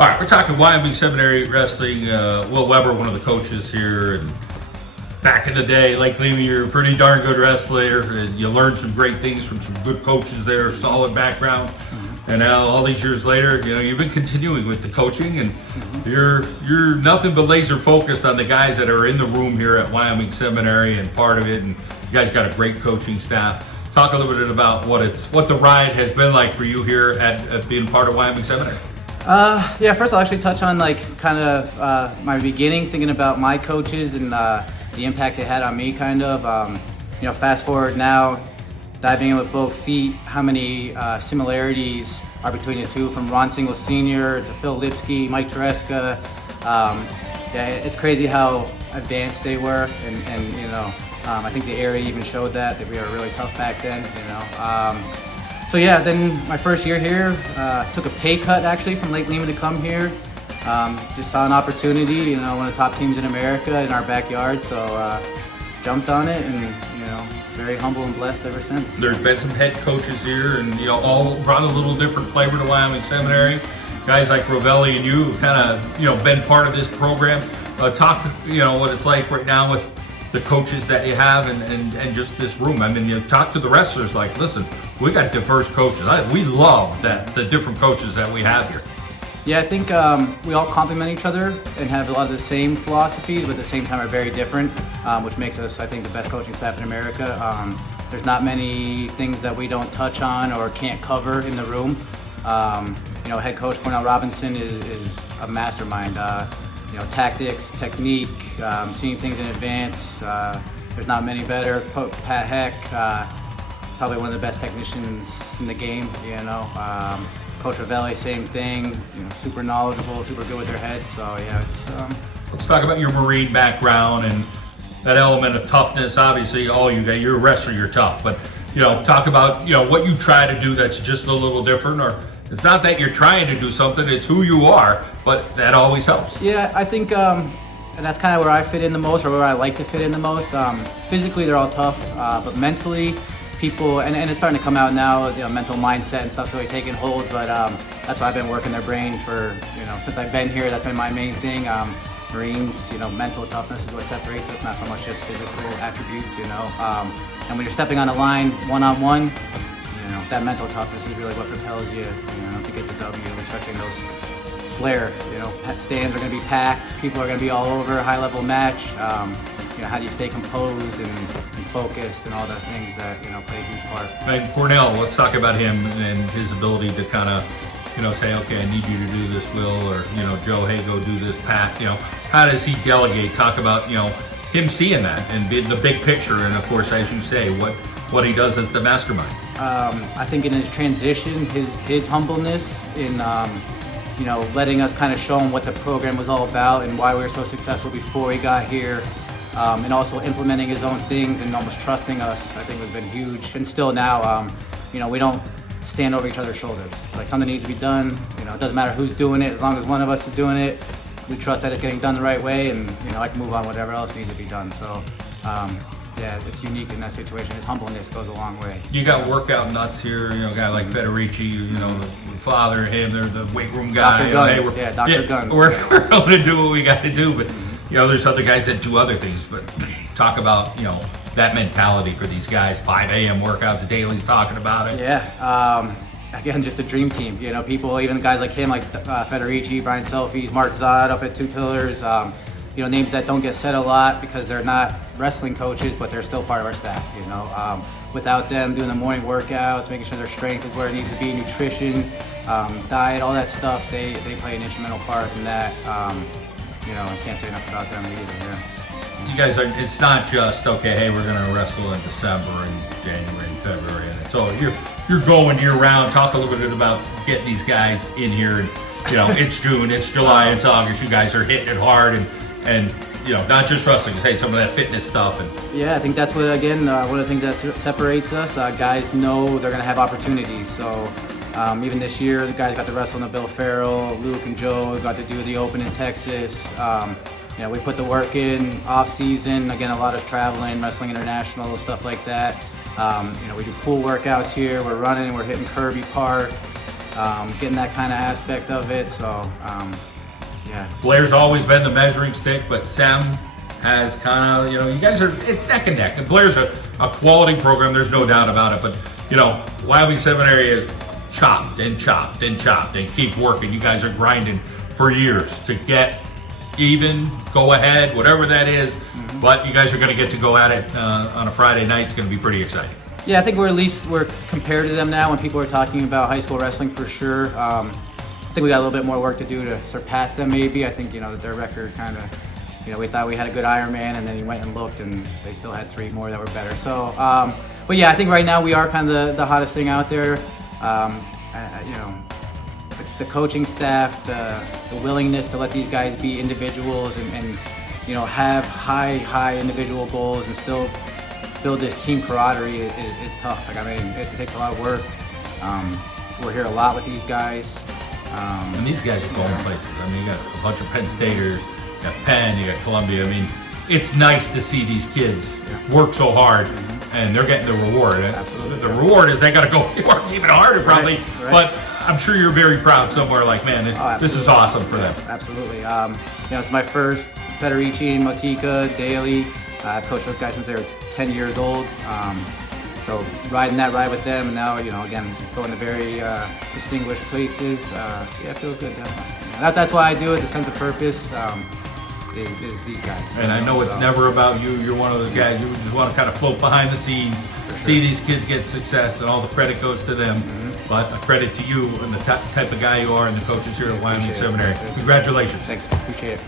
All right, we're talking Wyoming Seminary Wrestling. Will Weber, one of the coaches here, and back in the day, like Lima, you're a pretty darn good wrestler, and you learned some great things from some good coaches there, solid background. And now, all these years later, you've been continuing with the coaching, and you're nothing but laser focused on the guys that are in the room here at Wyoming Seminary and part of it. And you guys got a great coaching staff. Talk a little bit about what the ride has been like for you here at being part of Wyoming Seminary. Yeah, first I'll actually touch on my beginning, thinking about my coaches and the impact they had on me fast forward now, diving in with both feet, how many similarities are between the two, from Ron Single Sr. to Phil Lipsky, Mike Tereska. It's crazy how advanced they were, and I think the area even showed that we were really tough back then, then my first year here, took a pay cut actually from Lake Lima to come here. Just saw an opportunity, one of the top teams in America in our backyard, so jumped on it, and very humble and blessed ever since. There's been some head coaches here, and all brought a little different flavor to Wyoming Seminary. Guys like Rovelli and you have been part of this program. Talk what it's like right now with the coaches that you have and just this room. I mean, you talk to the wrestlers like, listen, we got diverse coaches. We love the different coaches that we have here. Yeah, I think we all complement each other and have a lot of the same philosophies, but at the same time are very different, which makes us, I think, the best coaching staff in America. There's not many things that we don't touch on or can't cover in the room. Head coach Cornell Robinson is a mastermind. Tactics, technique, seeing things in advance. There's not many better. Pat Heck, probably one of the best technicians in the game. Coach Rovelli, same thing. Super knowledgeable, super good with their heads. So yeah, Let's talk about your Marine background and that element of toughness. Obviously, you're a wrestler, you're tough, but talk about what you try to do that's just a little different, or it's not that you're trying to do something, it's who you are, but that always helps. Yeah, I think, and that's kind of where I fit in the most, or where I like to fit in the most. Physically, they're all tough, but mentally, people, and it's starting to come out now, mental mindset and stuff's really taking hold, but that's why I've been working their brains for, since I've been here. That's been my main thing. Marines, mental toughness is what separates us, not so much just physical attributes, and when you're stepping on a line one-on-one, that mental toughness is really what propels you, to get the W, especially in those flair. Stands are going to be packed, people are going to be all over, high-level match. How do you stay composed and focused and all those things that play a huge part. And Cornell, let's talk about him and his ability to kind of say, okay, I need you to do this, Will, or Joe, hey, go do this, Pat. How does he delegate? Talk about him seeing that and the big picture, and of course, as you say, what he does as the mastermind. I think in his transition, his humbleness in letting us kind of show him what the program was all about and why we were so successful before he got here, and also implementing his own things and almost trusting us, I think has been huge. And still now, we don't stand over each other's shoulders. It's like something needs to be done. It doesn't matter who's doing it, as long as one of us is doing it, we trust that it's getting done the right way, and I can move on whatever else needs to be done. So. Yeah, it's unique in that situation. His humbleness goes a long way. You got workout nuts here, a guy like Federici, the father, him, they're the weight room guy. Dr. Guns. We're going to do what we got to do, but there's other guys that do other things. But talk about that mentality for these guys. 5 a.m. workouts, Daly's talking about it. Yeah. Again, just a dream team. People, even guys like him, like Federici, Brian Selfies, Mark Zod up at 2 Pillars. Names that don't get said a lot because they're not wrestling coaches, but they're still part of our staff. Without them doing the morning workouts, making sure their strength is where it needs to be, nutrition, diet, all that stuff, they play an instrumental part in that. I can't say enough about them either. Yeah. You guys are. It's not just okay. Hey, we're going to wrestle in December and January and February, and it's all you're going year round. Talk a little bit about getting these guys in here, and it's June, it's July, it's August. You guys are hitting it hard and not just wrestling, hey, some of that fitness stuff. And yeah, I think that's what, again, one of the things that separates us. Guys know they're going to have opportunities. So even this year, the guys got to wrestle in the Bill Farrell, Luke and Joe got to do the Open in Texas. We put the work in off season. Again, a lot of traveling, wrestling international, stuff like that. We do pool workouts here. We're running, we're hitting Kirby Park. getting that kind of aspect of it. So, yeah. Blair's always been the measuring stick, but Sam has kind of, you guys are, it's neck and neck. And Blair's a quality program, there's no doubt about it. But, Wyoming Seminary is chopped and chopped and chopped and keep working. You guys are grinding for years to get even, go ahead, whatever that is. But you guys are going to get to go at it on a Friday night. It's going to be pretty exciting. Yeah, I think we're compared to them now when people are talking about high school wrestling for sure. I think we got a little bit more work to do to surpass them maybe. I think, their record kind of, we thought we had a good Ironman, and then you went and looked and they still had 3 more that were better. So, but yeah, I think right now we are kind of the hottest thing out there. The coaching staff, the willingness to let these guys be individuals and have high individual goals and still build this team camaraderie is tough. It takes a lot of work. We're here a lot with these guys. And these guys are going places. You got a bunch of Penn Staters, you got Penn, you got Columbia. It's nice to see these kids work so hard, and they're getting the reward. Absolutely. The reward is they got to go work even harder, probably. Right. But I'm sure you're very proud somewhere. Like, man, this is awesome for them. Absolutely. It's my first Federici, Motica, Daly. I've coached those guys since they were 10 years old. So riding that ride with them, and now again going to very distinguished places. It feels good, definitely. That's why I do it. The sense of purpose is these guys. And I know it's never about you. You're one of those guys. You just want to kind of float behind the scenes, see these kids get success, and all the credit goes to them. But a credit to you and the type of guy you are, and the coaches here at Wyoming Seminary. Congratulations. Thanks. Appreciate it.